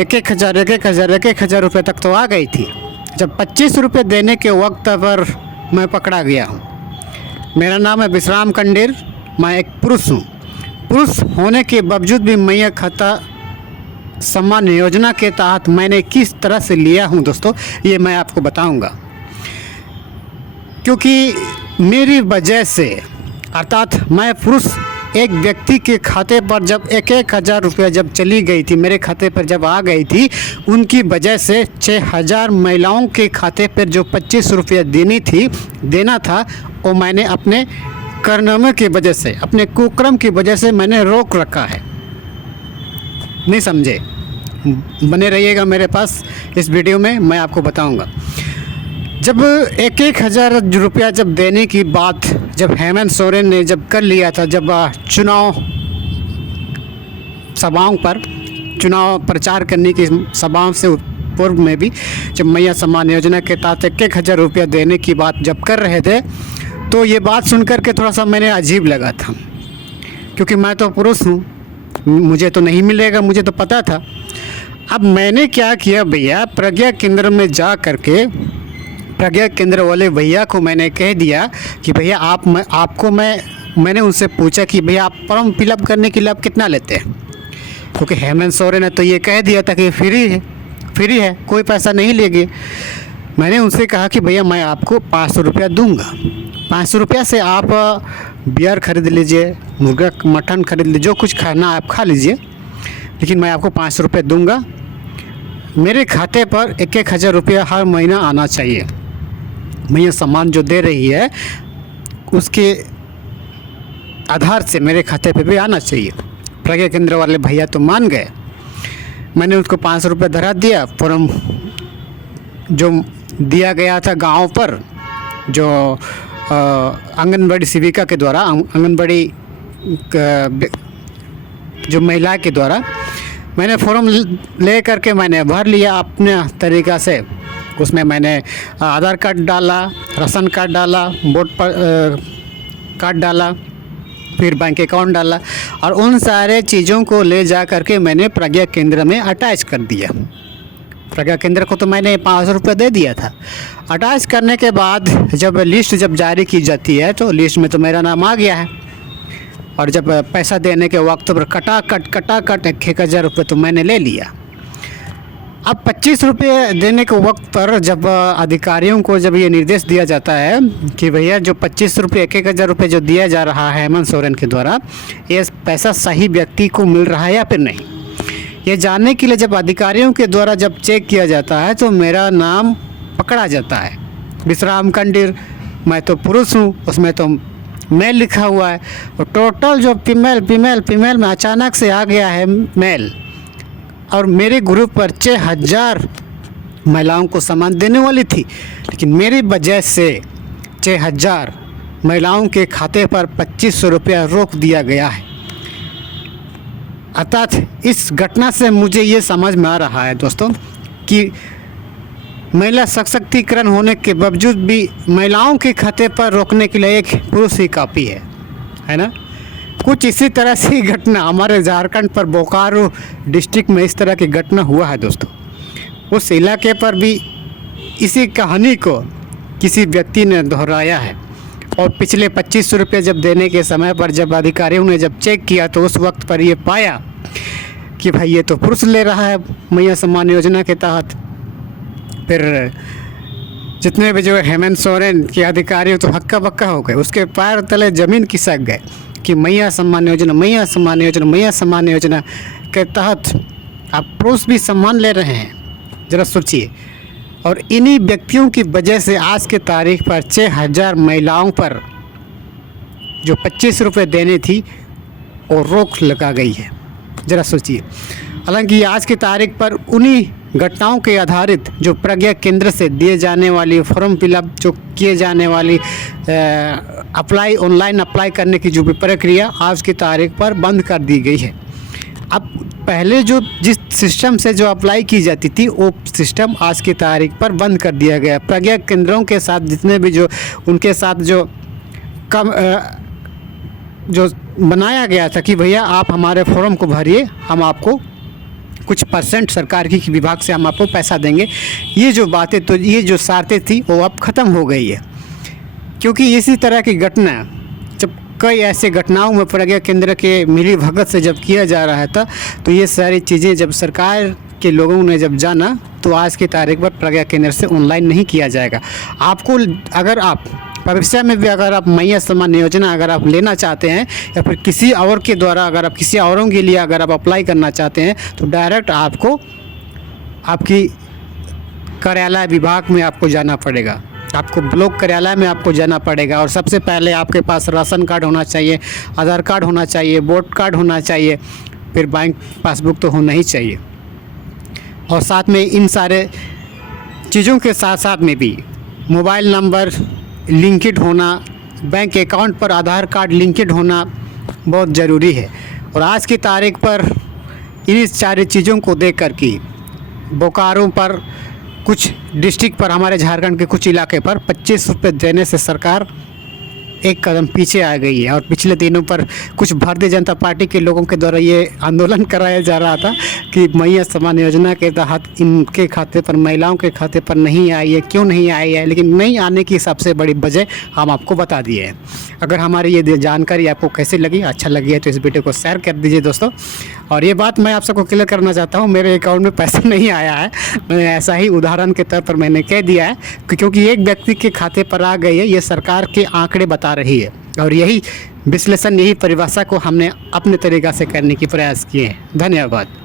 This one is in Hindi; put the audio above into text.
1,000 रुपये तक तो आ गई थी। जब 25 रुपये देने के वक्त पर मैं पकड़ा गया हूँ। मेरा नाम है विश्राम कंडीर, मैं एक पुरुष हूँ। पुरुष होने के बावजूद भी मैया खाता सम्मान योजना के तहत मैंने किस तरह से लिया हूँ दोस्तों, ये मैं आपको बताऊँगा। क्योंकि मेरी वजह से, अर्थात मैं पुरुष, एक व्यक्ति के खाते पर जब 1,000 रुपये जब चली गई थी, मेरे खाते पर जब आ गई थी, उनकी वजह से 6,000 महिलाओं के खाते पर जो 25 रुपये देना था, वो मैंने अपने कारनामे की वजह से, अपने कुकर्म की वजह से मैंने रोक रखा है। नहीं समझे? बने रहिएगा मेरे पास इस वीडियो में, मैं आपको बताऊंगा। जब 1,000 रुपया जब देने की बात जब हेमंत सोरेन ने जब कर लिया था, जब चुनाव सभाओं पर, चुनाव प्रचार करने की सभाओं से पूर्व में भी जब मैया सम्मान योजना के तहत 1,000 रुपया देने की बात जब कर रहे थे, तो ये बात सुनकर के थोड़ा सा मैंने अजीब लगा था। क्योंकि मैं तो पुरुष हूँ, मुझे तो नहीं मिलेगा, मुझे तो पता था। अब मैंने क्या किया भैया, प्रज्ञा केंद्र में जा करके प्रज्ञा केंद्र वाले भैया को मैंने कह दिया कि भैया मैंने उनसे पूछा कि भैया आप फॉर्म फिलअप करने के लिए आप कितना लेते हैं। क्योंकि हेमंत सोरेन ने तो ये कह दिया था कि फ्री है, कोई पैसा नहीं लेंगे। मैंने उनसे कहा कि भैया मैं आपको 500 रुपया दूँगा, 500 रुपया से आप बियर खरीद लीजिए, मुर्गा मटन खरीद लीजिए, जो कुछ खाना आप खा लीजिए, लेकिन मैं आपको 500 रुपये दूँगा। मेरे खाते पर 1,000 रुपया हर महीना आना चाहिए। मैया सम्मान जो दे रही है उसके आधार से मेरे खाते पे भी आना चाहिए। प्रज्ञा केंद्र वाले भैया तो मान गए। मैंने उसको 500 रुपये धरा दिया। फॉर्म जो दिया गया था गांव पर, जो आंगनबाड़ी सेविका के द्वारा, आंगनबाड़ी जो महिला के द्वारा, मैंने फॉर्म ले करके मैंने भर लिया अपने तरीक़ा से। उसमें मैंने आधार कार्ड डाला, राशन कार्ड डाला, वोट पर कार्ड डाला, फिर बैंक अकाउंट डाला, और उन सारे चीज़ों को ले जा करके मैंने प्रज्ञा केंद्र में अटैच कर दिया। प्रज्ञा केंद्र को तो मैंने 500 रुपये दे दिया था। अटैच करने के बाद जब लिस्ट जब जारी की जाती है, तो लिस्ट में तो मेरा नाम आ गया है। और जब पैसा देने के वक्त पर कटाकट 1,000 रुपये तो मैंने ले लिया। अब 25 रुपये देने के वक्त पर जब अधिकारियों को जब ये निर्देश दिया जाता है कि भैया जो 25 रुपये 1,000 रुपये जो दिया जा रहा है हेमंत सोरेन के द्वारा, ये पैसा सही व्यक्ति को मिल रहा है या फिर नहीं, ये जानने के लिए जब अधिकारियों के द्वारा जब चेक किया जाता है, तो मेरा नाम पकड़ा जाता है, विश्राम कंडीर। मैं तो पुरुष हूँ, उसमें तो मेल लिखा हुआ है, और टोटल जो फीमेल में अचानक से आ गया है मेल। और मेरे ग्रुप पर 6,000 महिलाओं को सम्मान देने वाली थी, लेकिन मेरी वजह से 6,000 महिलाओं के खाते पर 2500 रुपया रोक दिया गया है। अर्थात इस घटना से मुझे ये समझ में आ रहा है दोस्तों कि महिला सशक्तिकरण होने के बावजूद भी महिलाओं के खाते पर रोकने के लिए एक पुरुष ही काफ़ी है ना। कुछ इसी तरह से घटना हमारे झारखंड पर बोकारो डिस्ट्रिक्ट में इस तरह की घटना हुआ है दोस्तों। उस इलाके पर भी इसी कहानी को किसी व्यक्ति ने दोहराया है। और पिछले 2500 रुपये जब देने के समय पर जब अधिकारियों ने जब चेक किया, तो उस वक्त पर ये पाया कि भाई ये तो पुरुष ले रहा है मैया सम्मान योजना के तहत। फिर जितने भी जो हेमंत सोरेन के अधिकारी तो हक्का बक्का हो गए, उसके पैर तले ज़मीन खिसक गए कि मैया सम्मान योजना के तहत आप पुरुष भी सम्मान ले रहे हैं। ज़रा सोचिए। और इन्हीं व्यक्तियों की वजह से आज के तारीख पर 6,000 महिलाओं पर जो 25 रुपये देनी थी वो रोक लगा गई है। ज़रा सोचिए। हालांकि आज की तारीख पर उन्हीं घटनाओं के आधारित जो प्रज्ञा केंद्र से दिए जाने वाली फॉर्म फिलअप जो किए जाने वाली ऑनलाइन अप्लाई करने की जो भी प्रक्रिया आज की तारीख पर बंद कर दी गई है। अब पहले जो जिस सिस्टम से जो अप्लाई की जाती थी वो सिस्टम आज की तारीख पर बंद कर दिया गया। प्रज्ञा केंद्रों के साथ जितने भी जो उनके साथ जो जो बनाया गया था कि भैया आप हमारे फॉर्म को भरिए, हम आपको कुछ परसेंट सरकार की विभाग से हम आपको पैसा देंगे। ये जो बातें, तो ये जो शर्तें थी वो अब ख़त्म हो गई है, क्योंकि इसी तरह की घटना जब कई ऐसे घटनाओं में प्रज्ञा केंद्र के मिली भगत से जब किया जा रहा था, तो ये सारी चीज़ें जब सरकार के लोगों ने जब जाना, तो आज की तारीख पर प्रज्ञा केंद्र से ऑनलाइन नहीं किया जाएगा। आपको अगर आप भविष्य में भी अगर आप मैया सम्मान योजना अगर आप लेना चाहते हैं, या फिर किसी और के द्वारा अगर आप किसी औरों के लिए अगर आप अप्लाई करना चाहते हैं, तो डायरेक्ट आपको आपकी कार्यालय विभाग में आपको जाना पड़ेगा, आपको ब्लॉक कार्यालय में आपको जाना पड़ेगा। और सबसे पहले आपके पास राशन कार्ड होना चाहिए, आधार कार्ड होना चाहिए, वोट कार्ड होना चाहिए, फिर बैंक पासबुक तो होना ही चाहिए। और साथ में इन सारे चीज़ों के साथ साथ में भी मोबाइल नंबर लिंकेड होना, बैंक अकाउंट पर आधार कार्ड लिंकेड होना बहुत ज़रूरी है। और आज की तारीख पर इन सारी चीज़ों को देख कर के बोकारो पर, कुछ डिस्ट्रिक्ट पर, हमारे झारखंड के कुछ इलाके पर 25 रुपये देने से सरकार एक कदम पीछे आ गई है। और पिछले दिनों पर कुछ भारतीय जनता पार्टी के लोगों के द्वारा ये आंदोलन कराया जा रहा था कि मैया सम्मान योजना के तहत इनके खाते पर, महिलाओं के खाते पर नहीं आई है, क्यों नहीं आई है। लेकिन नहीं आने की सबसे बड़ी वजह हम आपको बता दिए हैं। अगर हमारी ये जानकारी आपको कैसी लगी, अच्छा लगी है, तो इस वीडियो को शेयर कर दीजिए दोस्तों। और ये बात मैं आप सबको क्लियर करना चाहता हूँ, मेरे अकाउंट में पैसा नहीं आया है, मैंने ऐसा ही उदाहरण के तौर पर मैंने कह दिया है, क्योंकि एक व्यक्ति के खाते पर आ गई है, ये सरकार के आंकड़े बता रही है। और यही विश्लेषण, यही परिभाषा को हमने अपने तरीक़ा से करने की प्रयास किए हैं। धन्यवाद।